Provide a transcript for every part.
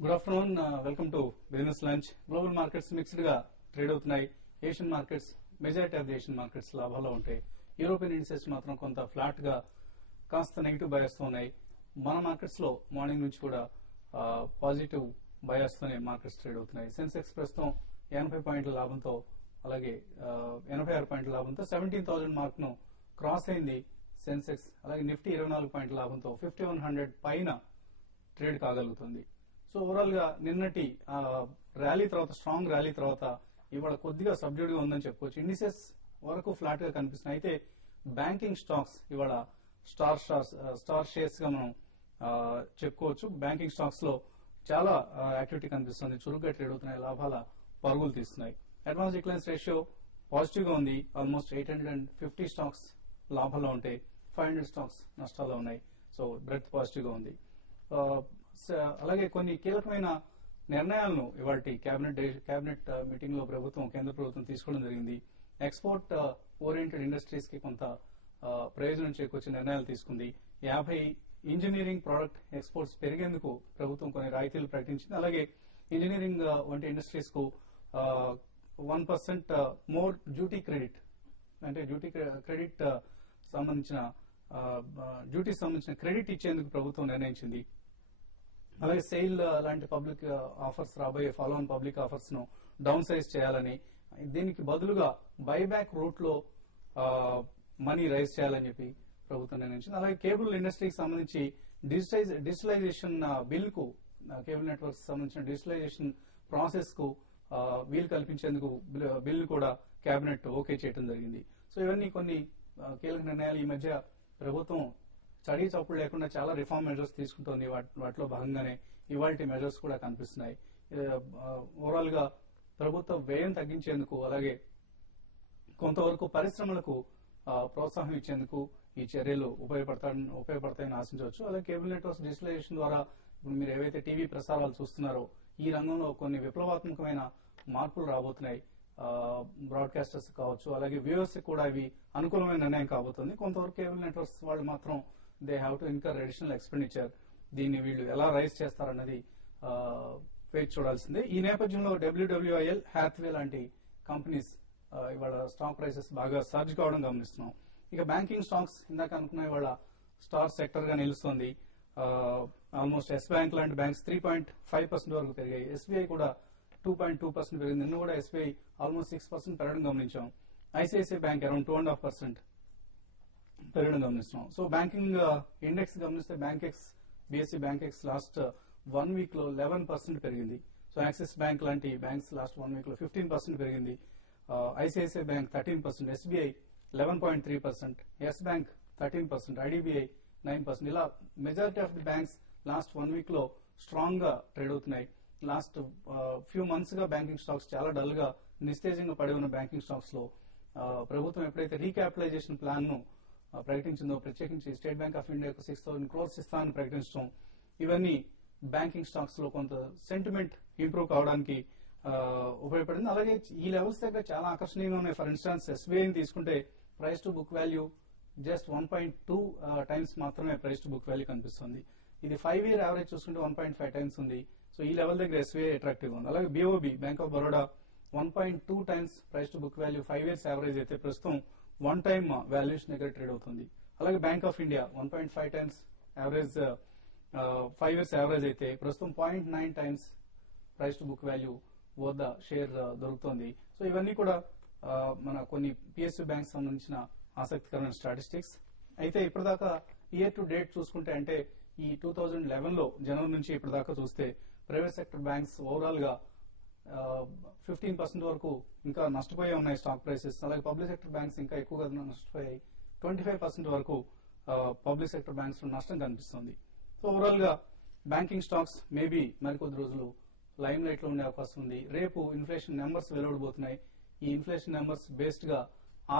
Good afternoon, welcome to business lunch. Global markets mixed గా trade అవుతున్నాయి. Asian markets, majority of the Asian markets లాభాల్లో ఉంటాయి. European indices మాత్రం కొంత flat గా కాస్త నెగిటివ్ బయాస్ తో ఉన్నాయి. మన మార్కెట్స్ లో మార్నింగ్ నుంచి కూడా పాజిటివ్ బయాస్ తోనే మార్కెట్స్ ట్రేడ్ అవుతున్నాయి. సెన్సెక్స్ ప్రస్తుతం 80 పాయింట్ల లాభంతో, అలాగే 86 పాయింట్ల లాభంతో 17,000 మార్క్ ను క్రాస్ అయింది సెన్సెక్స్. అలాగే నిఫ్టీ 24 పాయింట్ల లాభంతో 5100 పైన ట్రేడ్ కాగలుగుతుంది. సో ఓవరాల్ గా నిన్నటి ర్యాలీ తర్వాత, స్ట్రాంగ్ ర్యాలీ తర్వాత ఇవాళ కొద్దిగా సబ్డ్యూడ్ గా ఉందని చెప్పుకోవచ్చు. ఇండిసెస్ వరకు ఫ్లాట్ గా కనిపిస్తున్నాయి. అయితే బ్యాంకింగ్ స్టాక్స్ ఇవాళ స్టార్ షేర్స్ గా మనం చెప్పుకోవచ్చు. బ్యాంకింగ్ స్టాక్స్ లో చాలా యాక్టివిటీ కనిపిస్తుంది. చురుగ్గా ట్రేడ్ అవుతున్నాయి, లాభాల పరుగులు తీస్తున్నాయి. అడ్వాన్స్ డిక్లైన్స్ రేషియో పాజిటివ్ గా ఉంది. ఆల్మోస్ట్ 850 స్టాక్స్ లాభాల్లో ఉంటాయి, 500 స్టాక్స్ నష్టాల్లో ఉన్నాయి. సో బ్రెడ్త్ పాజిటివ్ గా ఉంది. అలాగే కొన్ని కీలకమైన నిర్ణయాలను ఇవాళ కేబినెట్ మీటింగ్ లో కేంద్ర ప్రభుత్వం తీసుకోవడం జరిగింది. ఎక్స్పోర్ట్ ఓరియంటెడ్ ఇండస్ట్రీస్ కి కొంత ప్రయోజనం చేకూర్చే నిర్ణయాలు తీసుకుంది. 50 ఇంజనీరింగ్ ప్రొడక్ట్ ఎక్స్పోర్ట్స్ పెరిగేందుకు ప్రభుత్వం కొన్ని రాయితీలు ప్రకటించింది. అలాగే ఇంజనీరింగ్ వంటి ఇండస్ట్రీస్ కు 1% మోర్ డ్యూటీ క్రెడిట్, అంటే క్రెడిట్ సంబంధించిన క్రెడిట్ ఇచ్చేందుకు ప్రభుత్వం నిర్ణయించింది. అలాగే సెయిల్ లాంటి పబ్లిక్ ఆఫర్స్, రాబోయే ఫాలో ఆన్ పబ్లిక్ ఆఫర్స్ ను డౌన్ సైజ్ చేయాలని, దీనికి బదులుగా బైబ్యాక్ రూట్ లో మనీ రైజ్ చేయాలని చెప్పి ప్రభుత్వం నిర్ణయించింది. అలాగే కేబుల్ ఇండస్ట్రీకి సంబంధించి డిజిటలైజేషన్ బిల్ కు, కేబుల్ నెట్వర్క్స్ సంబంధించిన డిజిటలైజేషన్ ప్రాసెస్ కు వీలు కల్పించేందుకు బిల్ కూడా కేబినెట్ ఓకే చేయడం జరిగింది. సో ఇవన్నీ కొన్ని కీలక నిర్ణయాలు. ఈ మధ్య ప్రభుత్వం చడీ చప్పుడు లేకుండా చాలా రిఫార్మ్ మెజర్స్ తీసుకుంటోంది. వాటిలో భాగంగానే ఇవాల్టి మెజర్స్ కూడా కనిపిస్తున్నాయి. ఓవరాల్ గా ప్రభుత్వ వ్యయం తగ్గించేందుకు, అలాగే కొంతవరకు పరిశ్రమలకు ప్రోత్సాహం ఇచ్చేందుకు ఈ చర్యలు ఉపయోగపడతాయని ఆశించవచ్చు. అలాగే కేబుల్ నెట్వర్క్స్ డిజిటలైజేషన్ ద్వారా ఇప్పుడు మీరు ఏవైతే టీవీ ప్రసారాలు చూస్తున్నారో, ఈ రంగంలో కొన్ని విప్లవాత్మకమైన మార్పులు రాబోతున్నాయి. బ్రాడ్కాస్టర్స్ కావచ్చు, అలాగే వ్యూవర్స్ కూడా ఇవి అనుకూలమైన నిర్ణయం కాబోతుంది. కొంతవరకు కేబుల్ నెట్వర్క్స్ వాళ్ళు మాత్రం they have to incur additional expenditure. దీన్ని వీళ్ళు ఎలా రైజ్ చేస్తారన్నది వేచి చూడాల్సిందే. ఈ నేపథ్యంలో WWIL, హ్యాత్వే లాంటి కంపెనీస్ ఇవాళ స్టాక్ ప్రైసెస్ బాగా సర్జ్ కావడం గమనిస్తున్నాం. ఇక బ్యాంకింగ్ స్టాక్స్ ఇందాక అనుకున్న ఇవాళ స్టార్ సెక్టర్ గా నిలుస్తోంది. ఆల్మోస్ట్ ఎస్ బ్యాంక్ లాంటి బ్యాంక్స్ 3.5% వరకు పెరిగాయి. SBI కూడా 2.2% పెరిగింది. నిన్న కూడా SBI ఆల్మోస్ట్ 6% పెరగడం గమనించాం. ICICI బ్యాంక్ అరౌండ్ 2.5% పెరగడం గమనిస్తున్నాం. సో బ్యాంకింగ్ ఇండెక్స్ గమనిస్తే BSE బ్యాంకెక్స్ లాస్ట్ 1 వీక్ లో 11% పెరిగింది. సో యాక్సిస్ బ్యాంక్ లాంటి బ్యాంక్స్ లాస్ట్ 1 వీక్ లో 15% పెరిగింది. ICICI bank 13%, SBI 11.3%, Yes Bank 13%, IDBI 9%. ఇలా majority of the banks last 1 week లో స్ట్రాంగ్ గా ట్రేడ్ అవుతున్నాయి. లాస్ట్ ఫ్యూ మంత్స్ గా బ్యాంకింగ్ స్టాక్స్ చాలా డల్ గా, నిస్తేజంగా పడి ఉన్న బ్యాంకింగ్ స్టాక్స్ లో ప్రభుత్వం ఎప్పుడైతే రీక్యాపిటలైజేషన్ ప్లాన్ ను ప్రకటించిందో, ప్రత్యేకించి స్టేట్ బ్యాంక్ ఆఫ్ ఇండియాకు 6,000 crores ఇస్తానని ప్రకటించడం, ఇవన్నీ బ్యాంకింగ్ స్టాక్స్ లో కొంత సెంటిమెంట్ ఇంప్రూవ్ కావడానికి ఉపయోగపడింది. అలాగే ఈ లెవెల్స్ దగ్గర చాలా ఆకర్షణీయంగా ఉన్నాయి. ఫర్ ఇన్స్టాన్స్ SBI తీసుకుంటే price to book value just 1.2 times మాత్రమే ప్రైస్ టు బుక్ వాల్యూ కనిపిస్తుంది. ఇది 5-year యావరేజ్ చూసుకుంటే 1.5 times ఉంది. సో ఈ లెవెల్ దగ్గర SBI అట్రాక్టివ్ ఉంది. అలాగే BOB, bank of Baroda 1.2 times price to book value 5 years average అయితే ప్రస్తుతం 1 time వాల్యుయేషన్ దగ్గర ట్రేడ్ అవుతుంది. అలాగే bank of India 1.5 times average 5 years average అయితే ప్రస్తుతం 0.9 times price to book value వద్ద షేర్ దొరుకుతోంది. సో ఇవన్నీ కూడా మన కొన్ని PSU బ్యాంక్స్ సంబంధించిన ఆసక్తికరమైన స్టాటిస్టిక్స్. అయితే ఇప్పటిదాకా ఇయర్ టు డేట్ చూసుకుంటే, అంటే ఈ 2011 లో జనవరి నుంచి ఇప్పటిదాకా చూస్తే ప్రైవేట్ సెక్టర్ బ్యాంక్స్ ఓవరాల్ గా 15% వరకు ఇంకా నష్టపోయే ఉన్నాయి స్టాక్ ప్రైసెస్. అలాగే పబ్లిక్ సెక్టర్ బ్యాంక్స్ ఇంకా ఎక్కువగా నష్టపోయాయి. 25% వరకు పబ్లిక్ సెక్టర్ బ్యాంక్స్ లో నష్టం కనిపిస్తుంది. సో ఓవరాల్ గా బ్యాంకింగ్ స్టాక్స్ మేబీ మరికొద్ది రోజులు లైమ్ లైట్ లో ఉండే అవకాశం ఉంది. రేపు ఇన్ఫ్లేషన్ నెంబర్స్ వెలువడబోతున్నాయి. ఈ ఇన్ఫ్లేషన్ నెంబర్స్ బేస్డ్ గా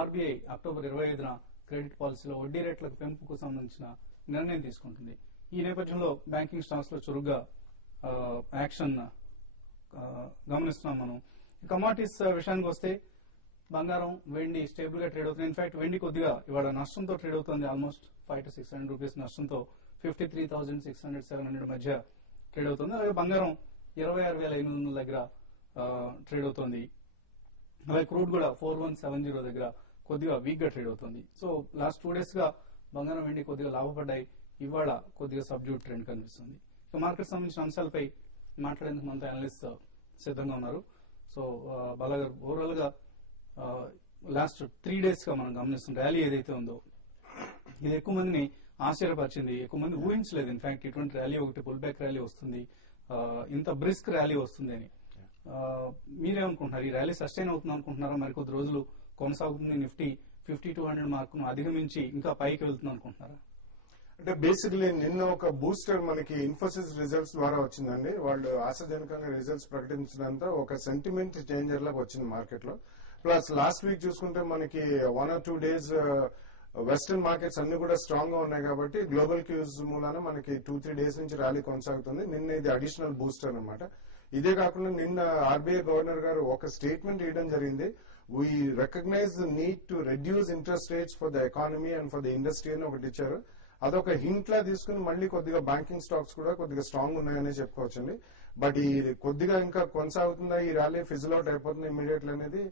RBI అక్టోబర్ 25న క్రెడిట్ పాలసీలో వడ్డీ రేట్లకు పెంపుకు సంబంధించిన నిర్ణయం తీసుకుంటుంది. ఈ నేపథ్యంలో బ్యాంకింగ్ స్టాక్స్ లో చురుగ్గా యాక్షన్ గమనిస్తున్నాం మనం. కమాడిటీస్ విషయానికి వస్తే బంగారం, వెండి స్టేబుల్ గా ట్రేడ్ అవుతుంది. ఇన్ఫాక్ట్ వెండి కొద్దిగా ఇవాళ నష్టంతో ట్రేడ్ అవుతుంది. ఆల్మోస్ట్ 500 to 600 రూపీస్ నష్టంతో 53,600-700 మధ్య ట్రేడ్ అవుతుంది. అలాగే బంగారం 26,500 దగ్గర ట్రేడ్ అవుతుంది. అలాగే క్రూడ్ కూడా 4170 దగ్గర కొద్దిగా వీక్ గా ట్రేడ్ అవుతుంది. సో లాస్ట్ 2 days గా బంగారం వెండి కొద్దిగా లాభపడ్డాయి. ఇవాళ కొద్దిగా సబ్డ్యూట్ ట్రెండ్ కనిపిస్తుంది. ఇక మార్కెట్ సంబంధించిన అంశాలపై మాట్లాడేందుకు మనతో అనలిస్ట్ సిద్ధంగా ఉన్నారు. సో బాలాగారు, ఓవరాల్ గా లాస్ట్ 3 days గా మనం గమనిస్తున్న ర్యాలీ ఏదైతే ఉందో ఇది ఎక్కువ మందిని ఆశ్చర్యపరిచింది. ఎక్కువ మంది ఊహించలేదు ఇన్ఫాక్ట్ ఇటువంటి ర్యాలీ, ఒకటి పుల్ బ్యాక్ ర్యాలీ వస్తుంది, ఇంత బ్రిస్క్ ర్యాలీ వస్తుంది అని. మీరేమనుకుంటున్నారు? ఈ ర్యాలీ సస్టైన్ అవుతుంది అనుకుంటున్నారా? మరికొద్ది రోజులు కొనసాగుతుంది, నిఫ్టీ 5200 మార్కును అధిగమించి ఇంకా పైకి వెళ్తుంది అనుకుంటున్నారా? అంటే బేసికలీ నిన్న ఒక బూస్టర్ మనకి ఇన్ఫోసిస్ రిజల్ట్స్ ద్వారా వచ్చిందండి. వాళ్ళు ఆశాజనకంగా రిజల్ట్స్ ప్రకటించడంతో ఒక సెంటిమెంట్ చేంజర్ లాగా వచ్చింది మార్కెట్ లో. ప్లస్ లాస్ట్ వీక్ చూసుకుంటే మనకి 1 or 2 days వెస్టర్న్ మార్కెట్స్ అన్ని కూడా స్ట్రాంగ్ గా ఉన్నాయి కాబట్టి గ్లోబల్ క్యూస్ మూలాన మనకి 2-3 days నుంచి ర్యాలీ కొనసాగుతుంది. నిన్న ఇది అడిషనల్ బూస్టర్ అన్నమాట. ఇదే కాకుండా నిన్న ఆర్బీఐ గవర్నర్ గారు ఒక స్టేట్మెంట్ ఇవ్వడం జరిగింది. We recognize the need to reduce interest rates for the economy and for the industry అని ఒకటి ఇచ్చారు. అదొక హింట్ లా తీసుకుని మళ్ళీ కొద్దిగా బ్యాంకింగ్ స్టాక్స్ కూడా కొద్దిగా స్ట్రాంగ్ ఉన్నాయని చెప్పుకోవచ్చండి. బట్ ఈ కొద్దిగా ఇంకా కొనసాగుతుందా ఈ ర్యాలీ, ఫిజిల్ అవుట్ అయిపోతుంది ఇమీడియట్లీ అనేది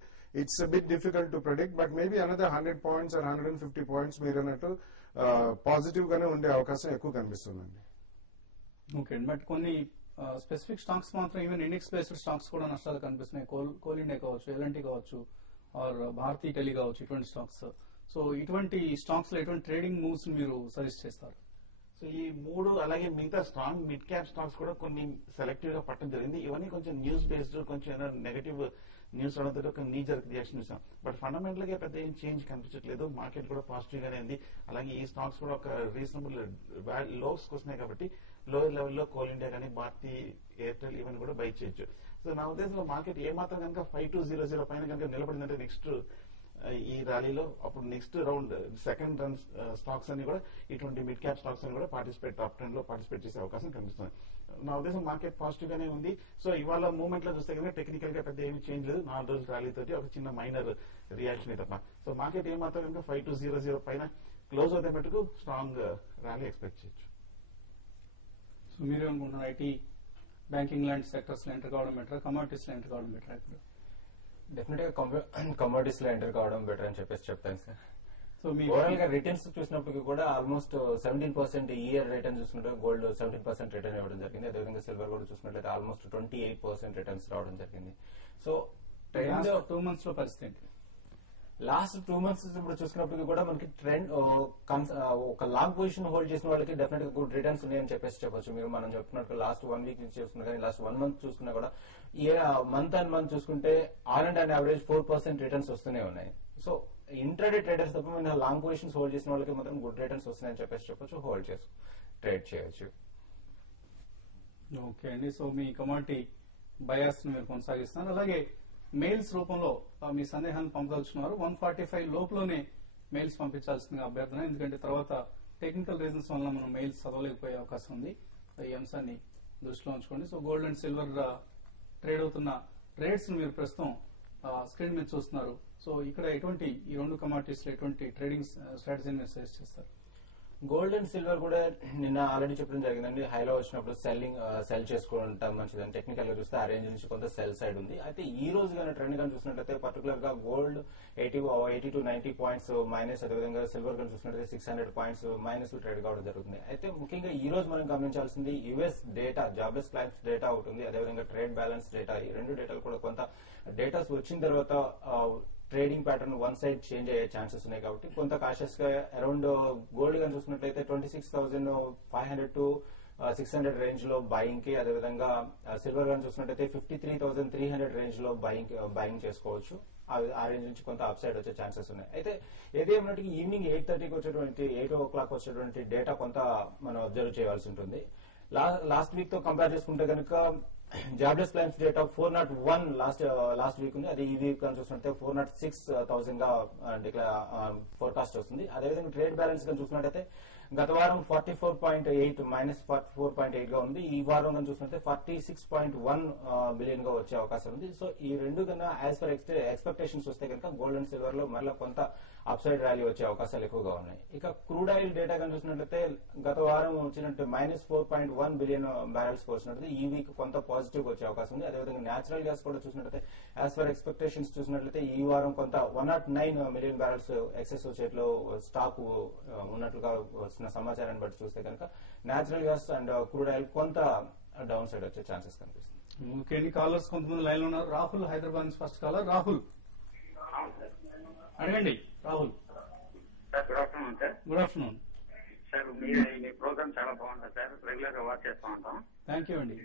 it's bit difficult to predict. But maybe another 100 points or 150 points మీరు అన్నట్టు పాజిటివ్ గానే ఉండే అవకాశం ఎక్కువ కనిపిస్తుందండి. ఓకే, బట్ కొన్ని స్పెసిఫిక్ స్టాక్స్ మాత్రం, ఈవెన్ ఇండెక్స్ బేస్డ్ స్టాక్స్ కూడా నష్టాలు కనిపిస్తున్నాయి. కోల్ ఇండియా కావచ్చు, ఎల్ఎన్టీ కావచ్చు, ఆర్ భారతీ టెలి కావచ్చు, ఇటువంటి స్టాక్స్. సో ఇటువంటి స్టాక్స్ లో ఎటువంటి ట్రేడింగ్ మూవ్స్ మీరు సజెస్ట్ చేస్తారు? సో ఈ 3 అలాగే మిగతా స్ట్రాంగ్ మిడ్ క్యాప్ స్టాక్స్ కూడా కొన్ని సెలెక్టివ్ గా పట్టడం జరిగింది. ఇవన్నీ కొంచెం న్యూస్ బేస్డ్, కొంచెం నెగటివ్ న్యూస్ అవడంతో ఒక నీ జర్క్ రియాక్షన్ చూసాం. బట్ ఫండమెంటల్ గా పెద్ద ఏం చేంజ్ కనిపించట్లేదు. మార్కెట్ కూడా పాజిటివ్ గానే ఉంది. అలాగే ఈ స్టాక్స్ కూడా ఒక రీజనబుల్ లోస్ వస్తున్నాయి కాబట్టి లోయర్ లెవెల్లో కోల్ ఇండియా కానీ, భారతీ ఎయిర్టెల్ ఇవన్నీ కూడా బై చేయొచ్చు. సో నా ఉద్దేశంలో మార్కెట్ ఏమాత్రం కనుక 5200 పైన కనుక నిలబడిందంటే నెక్స్ట్ ఈ ర్యాలీలో అప్పుడు next round second run stocks అన్ని కూడా ఇటువంటి మిడ్ క్యాప్ స్టాక్స్ అని కూడా టాప్ ట్రెండ్ లో పార్టిసిపేట్ చేసే అవకాశం కనిపిస్తుంది. నా ఉద్దేశం మార్కెట్ పాజిటివ్ గానే ఉంది. సో ఇవాళ మూవ్మెంట్ లో చూస్తే కనుక టెక్నికల్ గా పెద్ద ఏమి చేంజ్ లేదు. 4 రోజుల ర్యాలీ తోటి ఒక చిన్న మైనర్ రియాక్షన్ తప్ప. సో మార్కెట్ ఏమాత్రం కనుక 5200 పైన క్లోజ్ అవుతే మటుకు స్ట్రాంగ్ ర్యాలీ ఎక్స్పెక్ట్ చేయొచ్చు. సో మీరేమనుకుంటున్నారు? ఐటీ, బ్యాంకింగ్ లాంటి సెక్టర్స్ లో ఎంటర్ కావడం బెటర్, కమోడిటీస్ లో ఎంటర్ కావడం బెటర్? డెఫినెట్ గా కమోడిటీస్ లో ఎంటర్ కావడం బెటర్ అని చెప్పేసి చెప్తాను సార్. సో మీ ఓవరాల్ గా రిటర్న్స్ చూసినప్పటికీ కూడా ఆల్మోస్ట్ 17% ఇయర్ రిటర్న్ చూసుకుంటే గోల్డ్ 17% రిటర్న్ ఇవ్వడం జరిగింది. అదేవిధంగా సిల్వర్ కూడా చూసినట్లయితే ఆల్మోస్ట్ 28% రిటర్న్స్ రావడం జరిగింది. సో ట్రెండ్ 2 months లో పరిస్థితి లాస్ట్ 2 months ఇప్పుడు చూసుకున్నప్పటికీ కూడా మనకి ట్రెండ్ ఒక లాంగ్ పొజిషన్ హోల్డ్ చేసిన వాళ్ళకి డెఫినెట్ గా గుడ్ రిటర్న్స్ ఉన్నాయని చెప్పేసి చెప్పొచ్చు. మీరు మనం చెప్పుకున్నట్టు లాస్ట్ 1 week నుంచి చూసుకున్నా కానీ లాస్ట్ 1 month చూసుకున్నా కూడా మంత్ అండ్ మంత్ చూసుకుంటే ఆన్ యావరేజ్ 4% రిటర్న్స్ వస్తూనే ఉన్నాయి. సో ఇంట్రాడే ట్రేడర్స్ తప్ప మీద లాంగ్ పొజిషన్స్ హోల్డ్ చేసిన వాళ్ళకి మాత్రం గుడ్ రిటర్న్స్ వస్తున్నాయని చెప్పేసి చెప్పొచ్చు. హోల్డ్ చేసి ట్రేడ్ చేయొచ్చు. ఓకే అండి. సో మీ కమోడిటీ బయాస్ ను మీరు కొనసాగిస్తున్నారు. అలాగే మెయిల్స్ రూపంలో మీ సందేహాన్ని పంపదలుచుకున్నారు. 145 లోపులోనే మెయిల్స్ పంపించాల్సిందిగా అభ్యర్థన. ఎందుకంటే తర్వాత టెక్నికల్ రీజన్స్ వల్ల మనం మెయిల్స్ చదవలేకపోయే అవకాశం ఉంది. ఈ అంశాన్ని దృష్టిలో ఉంచుకోండి. So gold and silver trade అవుతున్న రేట్స్ మీరు ప్రస్తుతం స్క్రీన్ మీద చూస్తున్నారు. సో ఇక్కడ ఎటువంటి ఈ 2 కమోడిటీస్ లో ఎటువంటి ట్రేడింగ్ స్ట్రాటజీని మీరు సజెస్ట్ చేస్తారు? గోల్డ్ అండ్ సిల్వర్ కూడా నిన్న ఆల్రెడీ చెప్పడం జరిగిందండి. హైలో వచ్చినప్పుడు సెల్ చేసుకోవడం మంచిదని టెక్నికల్ గా చూస్తే ఆ రేంజ్ నుంచి కొంత సెల్ సైడ్ ఉంది. అయితే ఈ రోజు కానీ ట్రెండ్ కానీ చూసినట్లయితే పర్టికులర్ గా గోల్డ్ 80 to 90 పాయింట్స్ మైనస్, అదేవిధంగా సిల్వర్ కానీ చూసినట్లయితే 600 పాయింట్స్ మైనస్ ట్రేడ్ కావడం జరుగుతుంది. అయితే ముఖ్యంగా ఈ రోజు మనం గమనించాల్సింది US data, jobless claims data అవుతుంది, అదేవిధంగా ట్రేడ్ బ్యాలెన్స్ డేటా. ఈ 2 డేటాలు కూడా కొంత డేటాస్ వచ్చిన తర్వాత trading pattern one side change అయ్యే ఛాన్సెస్ ఉన్నాయి కాబట్టి కొంత కాషియస్ గా అరౌండ్ గోల్డ్ గా చూసినట్లయితే 26,500 to 600 రేంజ్ లో బయింగ్ కి, అదేవిధంగా సిల్వర్ గా చూసినట్లయితే 53,300 రేంజ్ లో బయింగ్ చేసుకోవచ్చు. ఆ రేంజ్ నుంచి కొంత అప్ సైడ్ వచ్చే ఛాన్సెస్ ఉన్నాయి. అయితే ఏదేమన్నట్టు ఈవినింగ్ 8:30కి వచ్చేటువంటి 8 o'clock వచ్చేటువంటి డేటా కొంత మనం అబ్జర్వ్ చేయాల్సి ఉంటుంది. లాస్ట్ వీక్ తో కంపేర్ చేసుకుంటే కనుక jobless claims data 401 last week ఉంది. అది ఈ వీక్ అని చూసినట్టే 406,000 గా ఫోర్కాస్ట్ వస్తుంది. అదేవిధంగా ట్రేడ్ బ్యాలెన్స్ గా చూసినట్టయితే గత వారం 44.8 మైనస్ 44.8 గా ఉంది. ఈ వారం కానీ చూసినట్టే 46.1 బిలియన్ గా వచ్చే అవకాశం ఉంది. సో ఈ 2 కన్నా యాజ్ పర్ ఎక్స్పెక్టేషన్స్ వస్తే కనుక గోల్డ్ అండ్ సిల్వర్ లో మరలా కొంత అప్సైడ్ ర్యాలీ వచ్చే అవకాశాలు ఎక్కువగా ఉన్నాయి. ఇక క్రూడ్ ఆయిల్ డేటా కానీ చూసినట్లయితే గత వారం వచ్చినట్టు -4.1 బిలియన్ బ్యారెల్స్ వచ్చినట్లయితే ఈ వీక్ కొంత పాజిటివ్ వచ్చే అవకాశం ఉంది. అదేవిధంగా నేచురల్ గ్యాస్ కూడా చూసినట్లయితే యాజ్ పర్ ఎక్స్పెక్టేషన్స్ చూసినట్లయితే ఈ వారం కొంత 109 మిలియన్ బ్యారెల్స్ ఎక్సెస్ చేతిలో స్టాక్ ఉన్నట్లుగా వస్తున్న సమాచారాన్ని బట్టి చూస్తే కనుక natural gas and crude oil కొంత డౌన్ సైడ్ వచ్చే ఛాన్సెస్ కనిపిస్తుంది. ఇంకెన్ని కాలర్స్ కొంతమంది లైన్ లో ఉన్నారు. రాహుల్ హైదరాబాద్ నుంచి ఫస్ట్ కాలర్. రాహుల్ అడగండి. Rahul sir good afternoon sir. Good afternoon sir మీ ప్రోగ్రామ్ చాలా బాగుంటుంది సార్, రెగ్యులర్ గా వాచ్ చేస్తూ ఉంటాం. థ్యాంక్ యూ అండి.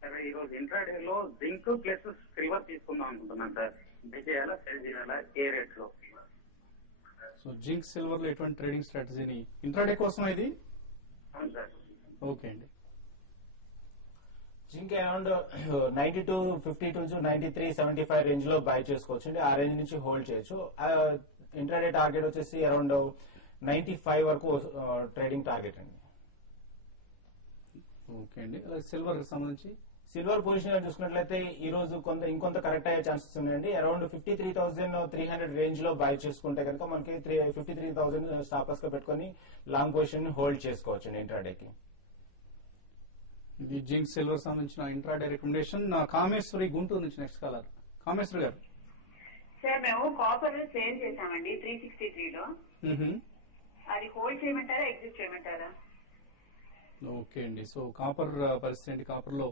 సార్ ఈ రోజు ఇంట్రాడే లో జింక్ ప్లస్ సిల్వర్ తీసుకుందాం అనుకుంటున్నాను సార్. బై చేయాలా సెల్ చేయాలా, ఏ రేట్ లో? సో జింక్ సిల్వర్ లో ఎటువంటి ట్రేడింగ్ స్ట్రాటజీని ఇంట్రాడే కోసం ఇది? అవును సార్. ఓకే అండి. జింక్ అరౌండ్ 92.52 నుంచి 93.75 రేంజ్ లో బై చేసుకోవచ్చు అండి. ఆ రేంజ్ నుంచి హోల్డ్ చేయొచ్చు. ఇంట్రాడే టార్గెట్ వచ్చేసి అరౌండ్ 95 వరకు ట్రేడింగ్ టార్గెట్ అండి. ఓకే అండి. అలాగే సిల్వర్ సంబంధించి సిల్వర్ పొజిషన్ చూసుకున్నట్లయితే ఈ రోజు ఇంకొంత కరెక్ట్ అయ్యే ఛాన్సెస్ ఉన్నాయండి. అరౌండ్ 53,300 రేంజ్ లో బై చేసుకుంటే కనుక మనకి 53,000 స్టాపర్స్ గా పెట్టుకుని లాంగ్ పొజిషన్ హోల్డ్ చేసుకోవచ్చు అండి ఇంట్రాడేకి. ఇది జింక్ సిల్వర్ సంబంధించిన ఇంట్రాడే రికమెండేషన్. కామేశ్వరి గుంటూరు నుంచి నెక్స్ట్ కాలర్. కామేశ్వరి గారు. సార్ మేము కాపర్ సేల్ చేసామండి 363 లో. అది హోల్డ్ చేయమంటారా, ఎగ్జిట్ చేయమంటారా? ఓకే అండి. సో కాపర్ పరిస్థితి ఏంటి? కాపర్ లో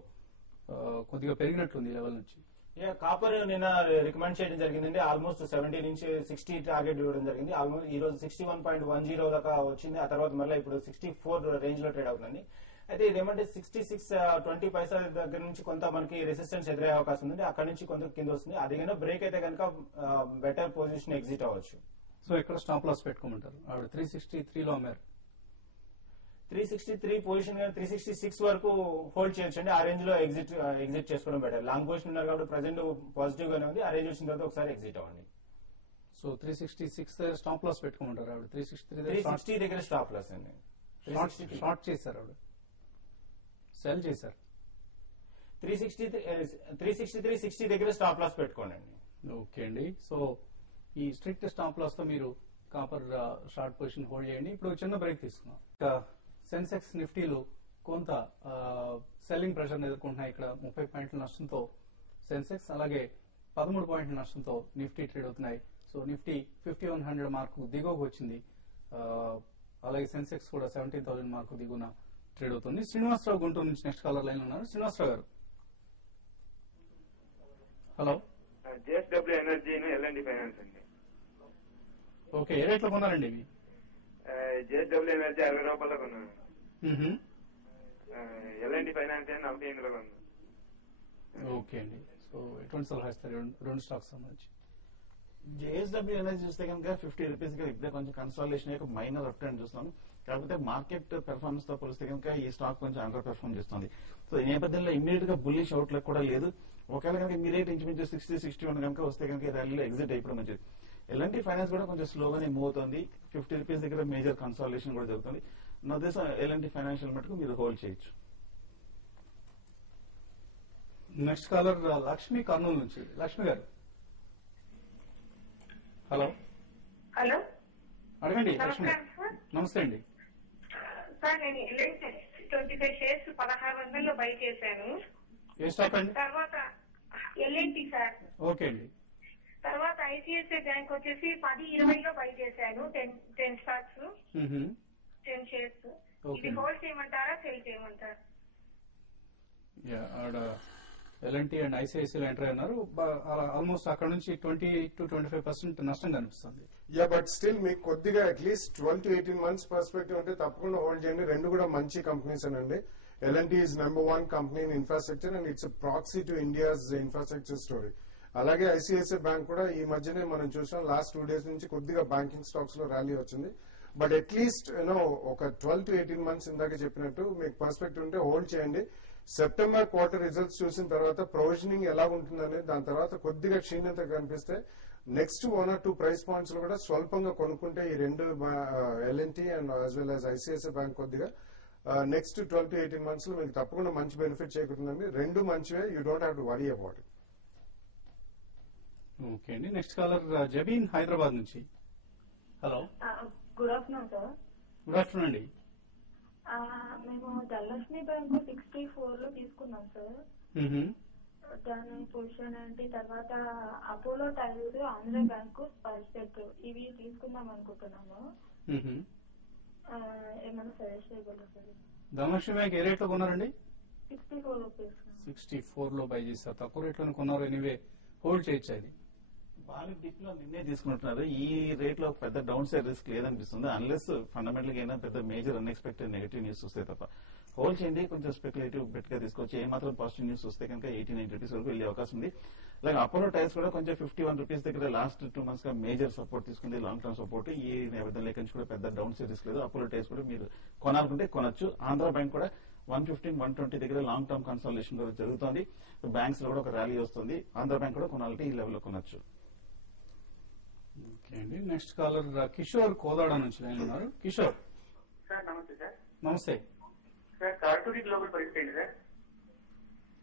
కొద్దిగా పెరిగినట్లుంది లెవెల్ నుంచి. కాపర్ నిన్న రికమెండ్ చేయడం జరిగిందండి. ఆల్మోస్ట్ 70 నుంచి 60 టార్గెట్ ఇవ్వడం జరిగింది. ఆల్మోస్ట్ ఈ రోజు 61.10 దాకా వచ్చింది. ఆ తర్వాత మళ్ళీ ఇప్పుడు 64 రేంజ్ లో ట్రేడ్ అవుతుంది. అయితే ఇదేమంటే 66.20 పైసా దగ్గర నుంచి కొంత మనకి రెసిస్టెన్స్ ఎదురయ్యే అవకాశం ఉంది. అక్కడ నుంచి కొంత కింద వస్తుంది. అది కనుక బ్రేక్ అయితే కనుక బెటర్ పొజిషన్ ఎగ్జిట్ అవ్వచ్చు. సో ఇక్కడ స్టాప్ లాస్ పెట్టుకోమంటారు. ఆవిడ 363 లో అమ్మారు. 363 పొజిషన్ 366 వరకు హోల్డ్ చేయొచ్చు అండి. ఆ రేంజ్ లో ఎగ్జిట్ చేసుకోవడం బెటర్. లాంగ్ పొజిషన్ ఉన్నారు కాబట్టి ప్రజెంట్ పాజిటివ్ గానే ఉంది. ఆ రేంజ్ వచ్చిన తర్వాత ఒకసారి ఎగ్జిట్ అవ్వండి. సో 366 దగ్గర స్టాప్ లాస్ పెట్టుకోమంటారు. ఆవిడ 360 దగ్గర స్టాప్ లాస్ అండి. షార్ట్ చేశారు, ఆవిడ సెల్ చేశారు. 363 60 దగ్గర స్టాప్ లాస్ పెట్టుకోండి. ఓకే అండి. సో ఈ స్ట్రిక్ట్ స్టాప్ లాస్ తో మీరు కాపర్ షార్ట్ పొజిషన్ హోల్డ్ చేయండి. ఇప్పుడు చిన్న బ్రేక్ తీసుకున్నాం. సెన్సెక్స్ నిఫ్టీలు కొంత సెల్లింగ్ ప్రెషర్ ఎదుర్కొంటున్నాయి. ఇక్కడ 30 పాయింట్ల నష్టంతో సెన్సెక్స్, అలాగే 13 పాయింట్ల నష్టంతో నిఫ్టీ ట్రేడ్ అవుతున్నాయి. సో నిఫ్టీ 5100 మార్కు దిగువకు వచ్చింది. అలాగే సెన్సెక్స్ కూడా 17,000 మార్కు దిగున ట్రేడ్ అవుతుంది. శ్రీనివాసరావు గుంటూరు నుంచి నెక్స్ట్ కాలర్ లైన్ ఉన్నారు. శ్రీనివాసరావు గారు. Hello. JSW energy LND finance అండి. ఓకే, ఏ రేట్లో కొన్నారండి ఇవి? జేఎస్డబ్ల్యూ ఎనర్జీ 60 రూపాయల్లో కొన్నాను. ఎల్ఎన్డి ఫైనాన్స్ 48లో కొన్నాను. ఓకే అండి. సో ఎటువంటి సలహా ఇస్తారు రెండు స్టాక్స్ సంబంధించి? జేఎస్డబ్ల్యూ ఎనర్జీ చూస్తే కనుక 50 రూపీస్ గా ఇప్పుడే కొంచెం కన్సాలిడేషన్ యొక్క మైనర్ అప్ ట్రెండ్ చూస్తున్నాం. కాకపోతే మార్కెట్ పెర్ఫార్మెన్స్ తో పోలిస్తే కనుక ఈ స్టాక్ కొంచెం అండర్ పెర్ఫార్మ్ చేస్తుంది. సో ఈ నేపథ్యంలో ఇమీడియట్ గా బుల్లిష్ అవుట్లుక్ కూడా లేదు. ఒకవేళ కనుక ఇమీడియట్ ఇంచుమించు 60-61 కనుక వస్తే కనుక ఈ ర్యాలీలో ఎగ్జిట్ అయిపోవడం మంచిది. ఎల్ఎన్టీ ఫైనాన్స్ కూడా కొంచెం స్లోగానే మూవ్ అవుతుంది. 50 రూపీస్ దగ్గర మేజర్ కన్సాలిడేషన్ కూడా జరుగుతుంది. నా ఉద్దేశం ఎల్ఎన్టీ ఫైనాన్షియల్ మటుకు మీరు హోల్డ్ చేయొచ్చు. నెక్స్ట్ కాలర్ లక్ష్మి కర్నూలు నుంచి. లక్ష్మి గారు. హలో. హలో, అడగండి లక్ష్మి. నమస్తే అండి. సార్ నేను 25 షేర్స్ 1600 బై చేశాను. ఏ స్టాక్ అండి? తర్వాత ఎల్ఎన్టీ సార్. ఓకే అండి. తర్వాత ఐసిఐసిఐ బ్యాంక్ వచ్చేసి 10-20లో బై చేశాను. 10 స్టాక్స్ 10 షేర్స్. ఇది హోల్డ్ చేయమంటారా, సేల్ చేయమంటారా? ఆవిడ ఎల్ఎన్టీ అండ్ ఐసిఐసిఐ ఎంటర్ అయినారు. ఆల్మోస్ట్ అక్కడ నుంచి 20-25% నష్టం కనిపిస్తుంది. బట్ స్టిల్ మీకు కొద్దిగా అట్లీస్ట్ 12 to 18 మంత్స్ పర్స్పెక్టివ్ ఉంటే తప్పకుండా హోల్డ్ చేయండి. రెండు కూడా మంచి కంపెనీస్ అండి. LNT is #1 company in infrastructure and it's proxy to India's infrastructure story. అలాగే ఐసిఐసిఐ బ్యాంక్ కూడా ఈ మధ్యనే మనం చూసాం. లాస్ట్ 2 days నుంచి కొద్దిగా బ్యాంకింగ్ స్టాక్స్ లో ర్యాలీ వచ్చింది. బట్ అట్లీస్ట్ ఒక 12 to 18 మంత్స్ ఇందాక చెప్పినట్టు మీకు పర్స్పెక్టివ్ ఉంటే హోల్డ్ చేయండి. సెప్టెంబర్ క్వార్టర్ రిజల్ట్స్ చూసిన తర్వాత ప్రొవిజనింగ్ ఎలా ఉంటుందని, దాని తర్వాత కొద్దిగా క్షీణత కనిపిస్తే నెక్స్ట్ 1 or 2 ప్రైస్ పాయింట్స్ లో కూడా స్వల్పంగా కొనుక్కుంటే ఈ రెండు LNT and as well as ICICI bank కొద్దిగా నెక్స్ట్ 12 to 18 మంత్స్ లో మీకు తప్పకుండా మంచి బెనిఫిట్ చేకూరుతుందండి. రెండు మంచివే. You don't have to worry about it. Okay అండి. నెక్స్ట్ కాలర్ జబీన్ హైదరాబాద్ నుంచి. Hello, good afternoon sir. Good afternoon అండి. మేము ధనలక్ష్మి బ్యాంకు 64 లో తీసుకున్నాం సార్. దాని పొజిషన్ ఏంటి? తర్వాత అపోలో టైల్స్, ఆంధ్ర బ్యాంకు, స్పైసెట్ ఇవి తీసుకుందాం అనుకుంటున్నాము. ఏమైనా సజెస్ట్ చేయగలరా సార్? ధనలక్ష్మి బ్యాంక్ ఏ రేట్ లో కొన్నారండి? 64 రూపీస్. 64 లో బై చేశారు. తక్కువ రేట్ లో కొన్నారు. ఎనీవే హోల్డ్ చేయొచ్చు. అది బాగా డిప్ లో నిన్నే తీసుకుంటున్నారు. ఈ రేట్ లో పెద్ద డౌన్ సైడ్ రిస్క్ లేదనిపిస్తుంది, అన్లెస్ ఫండమెంటల్ గా అయినా పెద్ద మేజర్ అన్ఎక్స్పెక్టెడ్ నెగటివ్ న్యూస్ వస్తే తప్ప. హోల్డ్ చేయండి, కొంచెం స్పెక్యులేటివ్ బెట్ గా తీసుకోవచ్చు. ఏమాత్రం పాజిటివ్ న్యూస్ వస్తే కనుక 89 రూపీస్ వరకు వెళ్లే అవకాశం ఉంది. అలాగే అపోలో టైల్స్ కూడా కొంచెం 51 రూపీస్ దగ్గర లాస్ట్ 2 months గా మేజర్ సపోర్ట్ తీసుకుంది, లాంగ్ టర్మ్ సపోర్ట్. ఈ నేపథ్యంలో నుంచి కూడా పెద్ద డౌన్ సైడ్ రిస్క్ లేదు. అపోలో టైల్స్ కూడా మీరు కొనాలనుకుంటే కొనొచ్చు. ఆంధ్ర బ్యాంక్ కూడా 115, 120 దగ్గర లాంగ్ టర్మ్ కన్సల్టేషన్ కూడా జరుగుతుంది. బ్యాంక్స్ లో కూడా ఒక ర్యాలీ వస్తుంది. ఆంధ్ర బ్యాంక్ కూడా కొనాలంటే ఈ లెవెల్లో కొనొచ్చు. ఓకే అండి. నెక్స్ట్ కాలర్ కిషోర్ కోదాడ నుంచి లైన్ ఉన్నారు. కిషోర్ సార్ నమస్తే సార్. నమస్తే సార్ కార్టూరి గ్లోబల్ పరిస్థితి ఏంటి సార్?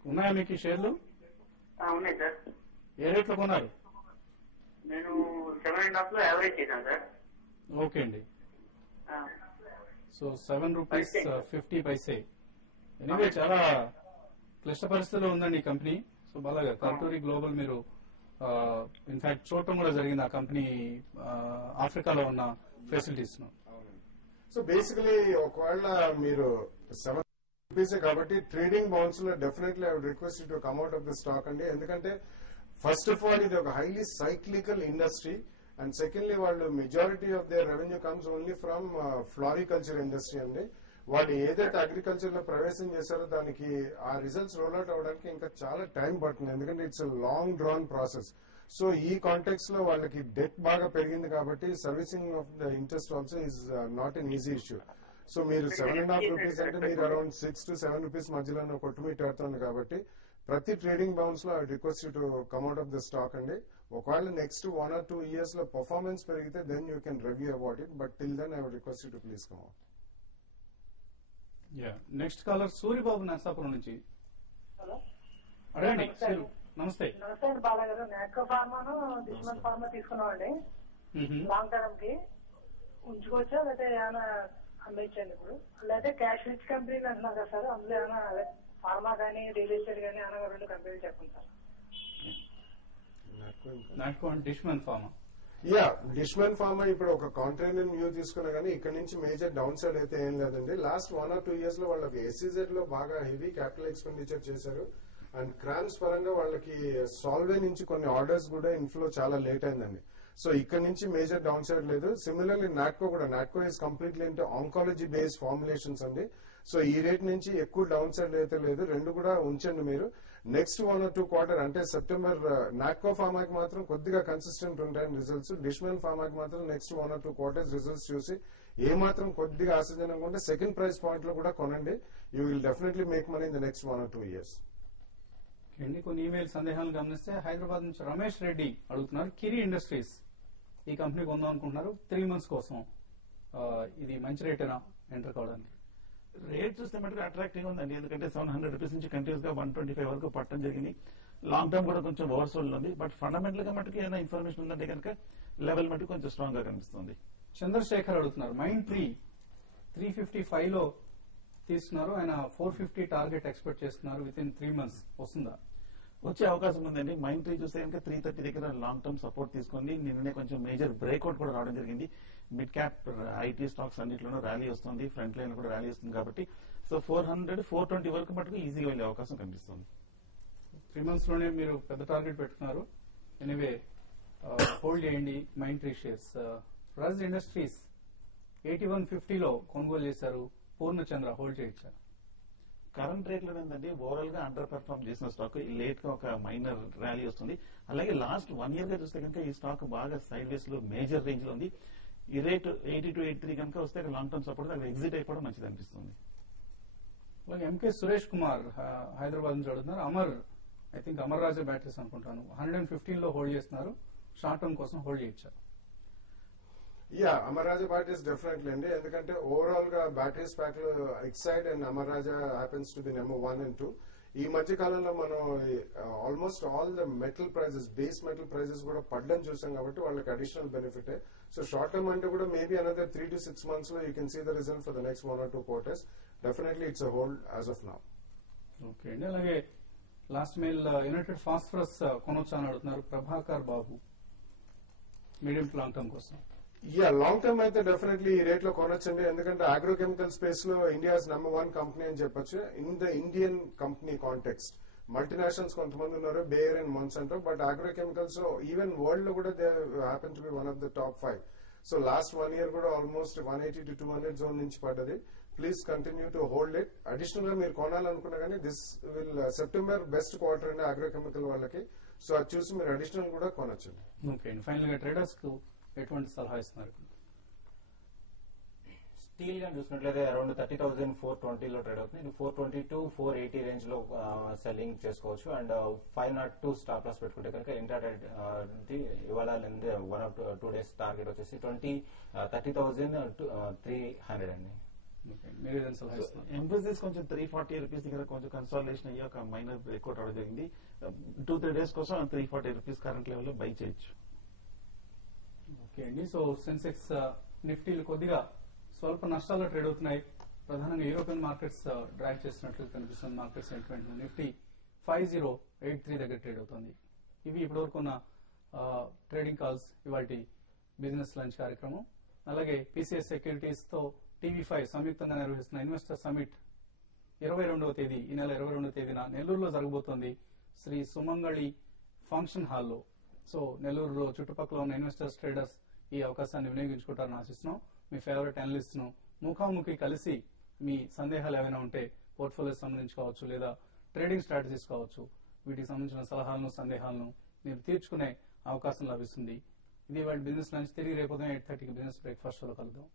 ఉన్నాయా మీకు ఈ షేర్లు? ఉన్నాయి సార్. ఏ రేట్ లో కొన్నారు? నేను 7.5 లో యావరేజ్ చేశాను సార్. ఓకే అండి. So 7 rupees 50 paise. ఎనివే చాలా క్లిష్ట పరిస్థితిలో ఉందండి ఈ కంపెనీ. సో బాగా కార్టూరి గ్లోబల్ మీరు ఇన్ఫాక్ట్ చూడటం కూడా జరిగింది ఆ కంపెనీ ఆఫ్రికాలో ఉన్న ఫెసిలిటీస్ ను. సో బేసికలీ ఒకవేళ మీరు 7 రూపీసే కాబట్టి ట్రేడింగ్ బౌన్స్ లో definitely I would request to come out of the stock అండి. ఎందుకంటే ఫస్ట్ ఆఫ్ ఆల్ ఇది ఒక highly cyclical industry, and secondly వాళ్ళు majority of their revenue comes only from floriculture industry అండి. వాళ్ళు ఏదైతే అగ్రికల్చర్ లో ప్రవేశం చేశారో దానికి ఆ రిజల్ట్స్ రోల్అవుట్ అవడానికి ఇంకా చాలా టైం పడుతుంది, ఎందుకంటే it's long drawn process. So ఈ కాంటెక్స్ లో వాళ్ళకి డెట్ బాగా పెరిగింది కాబట్టి servicing of the interest also is not an easy issue. So మీరు 7.5 రూపీస్ అంటే మీరు అరౌండ్ 6 to 7 రూపీస్ మధ్యలో కొట్టుమిట్టాడుతుంది కాబట్టి ప్రతి ట్రేడింగ్ బౌన్స్ లో I request to come out of the stock అండి. ఒకవేళ నెక్స్ట్ 1 or 2 years లో పర్ఫార్మెన్స్ పెరిగితే then you can review about it, but till then I would request to please come out. Next caller Suribabu Narsapuram నుంచి. Hello, అడగండి. నమస్తే. నమస్తే అండి బాలా గారు. నాట్కో ఫార్మాను దుష్మన్ ఫార్మా తీసుకున్నామండి. లాంగ్ టర్మ్ కి ఉంచుకోవచ్చా లేకపోతే ఏమైనా అమ్మేచ్చండి? ఇప్పుడు లేకపోతే క్యాష్ రిచ్ కంపెనీలు అంటున్నారు కదా సార్, అందులో ఏమైనా ఫార్మా కానీ రియల్ ఎస్టేట్ కానీ ఏమైనా 2 కంపెనీలు చెప్పండి sir. Natco and Dishman pharma. Yeah, Dishman pharma ఇప్పుడు ఒక కాంట్రైనర్ వ్యూ తీసుకున్నా కానీ ఇక్కడ నుంచి మేజర్ డౌన్ సైడ్ అయితే ఏం లేదండి. లాస్ట్ 1 or 2 years లో వాళ్ళకి ఎస్ఈజెడ్ లో బాగా హెవీ క్యాపిటల్ ఎక్స్పెండిచర్ చేశారు, అండ్ క్రామ్స్ పరంగా వాళ్ళకి సాల్వే నుంచి కొన్ని ఆర్డర్స్ కూడా ఇన్ఫ్లో చాలా లేట్ అయిందండి. సో ఇక్కడ నుంచి మేజర్ డౌన్ సైడ్ లేదు. సిమిలర్లీ నాట్కో కూడా, Natco is completely into oncology based formulations అండి. సో ఈ రేట్ నుంచి ఎక్కువ డౌన్ సైడ్ అయితే లేదు. 2 కూడా ఉంచండి మీరు. నెక్స్ట్ 1 or 2 quarter అంటే సెప్టెంబర్ నాట్కో ఫార్మాకి మాత్రం కొద్దిగా కన్సిస్టెంట్ ఉంటాయని రిజల్ట్స్. డిష్మన్ ఫార్మాకి మాత్రం నెక్స్ట్ 1 or 2 quarters రిజల్ట్స్ చూసి ఏ మాత్రం కొద్దిగా ఆశాజనంగా ఉంటే సెకండ్ ప్రైస్ పాయింట్ లో కూడా కొనండి. You will definitely make money in the next 1 or 2 years. కొన్ని ఈమెయిల్ సందేహాలు గమనిస్తే హైదరాబాద్ నుంచి రమేష్ రెడ్డి అడుగుతున్నారు. కిరి ఇండస్ట్రీస్ ఈ కంపెనీ కొందాం అనుకుంటున్నారు 3 months కోసం. ఇది మంచి రేటేనా ఎంటర్ కావడానికి? రేట్ చూస్తే మటుకు అట్రాక్టివ్ ఉందండి, ఎందుకంటే 700 రూపీస్ నుంచి కంటిన్యూస్ గా 125 వరకు పట్టడం జరిగింది. లాంగ్ టర్మ్ కూడా కొంచెం ఓవర్సోల్డ్ ఉంది, బట్ ఫండమెంటల్ గా మటుకు ఏదైనా ఇన్ఫర్మేషన్ ఉందంటే కనుక లెవెల్ మటుకు కొంచెం స్ట్రాంగ్ గా కనిపిస్తుంది. చంద్రశేఖర్ అడుగుతున్నారు. మైండ్ 355 లో తీసుకున్నారు, ఆయన 450 టార్గెట్ ఎక్స్పెక్ట్ చేస్తున్నారు. విత్ ఇన్ 3 months వస్తుందా? వచ్చే అవకాశం ఉందండి. మైండ్ ట్రీ చూస్తే కనుక 330 దగ్గర లాంగ్ టర్మ్ సపోర్ట్ తీసుకుంది. నిన్ననే కొంచెం మేజర్ బ్రేక్అవుట్ కూడా రావడం జరిగింది. మిడ్ క్యాప్ ఐటీ స్టాక్స్ అన్నింటిలోనూ ర్యాలీ వస్తుంది, ఫ్రంట్ లైన్ కూడా ర్యాలీ వస్తుంది కాబట్టి సో 400, 420 వరకు మటుకు ఈజీగా వెళ్ళే అవకాశం కనిపిస్తుంది. 3 months లోనే మీరు పెద్ద టార్గెట్ పెట్టుకున్నారు. ఎనివే హోల్డ్ చేయండి mind tree shares. Raj industries 8150 లో కొనుగోలు చేశారు. పూర్ణచంద్ర హోల్డ్ చేయొచ్చారు. కరెంట్ రేట్ లో ఏంటంటే ఓవరాల్ గా అండర్ పెర్ఫార్మ్ చేసిన స్టాక్ లేట్ గా ఒక మైనర్ ర్యాలీ వస్తుంది. అలాగే లాస్ట్ 1 year గా చూస్తే కనుక ఈ స్టాక్ బాగా సైడ్ వేస్ లో మేజర్ రేంజ్ లో ఉంది. ఈ రేట్ 80 to 83 కనుక వస్తే లాంగ్ టర్మ్ సపోర్ట్ అక్కడ ఎగ్జిట్ అయిపోవడం మంచిది అనిపిస్తుంది. అలాగే ఎంకే సురేష్ కుమార్ హైదరాబాద్ నుంచి అడుగుతున్నారు. I think Amara Raja Batteries అనుకుంటాను 115 లో హోల్డ్ చేస్తున్నారు. షార్ట్ టర్మ్ కోసం హోల్డ్ చేయొచ్చారు. Yeah, Amara Raja Batteries definitely అండి, ఎందుకంటే ఓవరాల్ గా బ్యాటరీస్ ప్యాక్ లో Exide and Amara Raja happens to be number 1 and 2. ఈ మధ్య కాలంలో మనం almost all the metal prices, base metal prices కూడా పడ్డం చూసాం కాబట్టి వాళ్ళకి additional benefit. So short term అంటే కూడా మేబీ అనదర్ 3 to 6 months లో you can see the result for the next 1 or 2 quarters. Definitely it's a hold as of now. Okay అండి. అలాగే లాస్ట్ మెయిల్ యునైటెడ్ ఫాస్ఫరస్ కొనొచ్చా అని అడుగుతున్నారు Prabhakar Babu, medium to long term కోసం. Long term అయితే definitely ఈ rate లో కొనొచ్చండి. ఎందుకంటే అగ్రోకెమికల్ స్పేస్ లో ఇండియాస్ నెంబర్ 1 కంపెనీ అని చెప్పొచ్చు. In the Indian company context multinationals కొంతమంది ఉన్నారు, Bayer and Monsanto, but agrochemicals even world లో కూడా they happen to be one of the top 5. So last 1 year కూడా ఆల్మోస్ట్ 180 to 200 జోన్ నుంచి పడ్డది. Please continue to hold it. Additional గా మీరు కొనాలనుకున్నా కానీ this will September best quarter అండి agrochemical వాళ్ళకి. సో అది చూసి మీరు అడిషనల్ కూడా కొనొచ్చు. ఓకే అండి. ఫైనల్ గా ట్రేడర్స్ కు ఎటువంటి సలహా ఇస్తున్నారు? స్టీల్ గా చూసినట్లయితే అరౌండ్ 30,420 లో ట్రేడ్ అవుతుంది. 420 to 480 రేంజ్ లో సెల్లింగ్ చేసుకోవచ్చు. అండ్ 502 స్టాప్ లాస్ పెట్టుకుంటే కనుక ఇంటర్డేట్ ఇవాళ 1 or 2 days టార్గెట్ వచ్చేసి 30,300 అండి. మీరు ఏదైనా సలహా ఇస్తున్నారు? ఎంఫోసిస్ కొంచెం 340 రూపీస్ దగ్గర కొంచెం కన్సాలిడేషన్ అయ్యి ఒక మైనర్ బ్రేక్అవుట్ అవడం జరిగింది. 2-3 days కోసం 340 రూపీస్ కరెంట్ లెవెల్ లో బై చేయొచ్చు. ఓకే అండి. సో సెన్సెక్స్ నిఫ్టీలు కొద్దిగా స్వల్ప నష్టాల్లో ట్రేడ్ అవుతున్నాయి. ప్రధానంగా యూరోపియన్ మార్కెట్స్ డ్రాగ్ చేసినట్లు కనిపిస్తుంది. మార్కెట్ సెంటిమెంట్ నిఫ్టీ 5083 దగ్గర ట్రేడ్ అవుతుంది. ఇవి ఇప్పటివరకు ఉన్న ట్రేడింగ్ కాల్స్ ఇవాటి బిజినెస్ లంచ్ కార్యక్రమం. అలాగే పీసీఎస్ సెక్యూరిటీస్ తో టీవీ5 సంయుక్తంగా నిర్వహిస్తున్న ఇన్వెస్టర్ సమిట్ 22వ తేదీ, ఈ నెల 22వ తేదీన నెల్లూరులో జరగబోతోంది శ్రీ సుమంగళి ఫంక్షన్ హాల్లో. సో నెల్లూరులో చుట్టుపక్కల ఉన్న ఇన్వెస్టర్స్, ట్రేడర్స్ ఈ అవకాశాన్ని వినియోగించుకుంటారని ఆశిస్తున్నాం. మీ ఫేవరెట్ అనలిస్ట్ ను ముఖాముఖి కలిసి మీ సందేహాలు ఏమైనా ఉంటే పోర్ట్ఫోలియో సంబంధించి కావచ్చు లేదా ట్రేడింగ్ స్ట్రాటజీస్ కావచ్చు, వీటికి సంబంధించిన సలహాలను, సందేహాలను మీరు తీర్చుకునే అవకాశం లభిస్తుంది. ఇది వాటి బిజినెస్ లంచ్. తిరిగి రేపు 8:30కి బిజినెస్ బ్రేక్ఫాస్ట్ లో కలుద్దాం.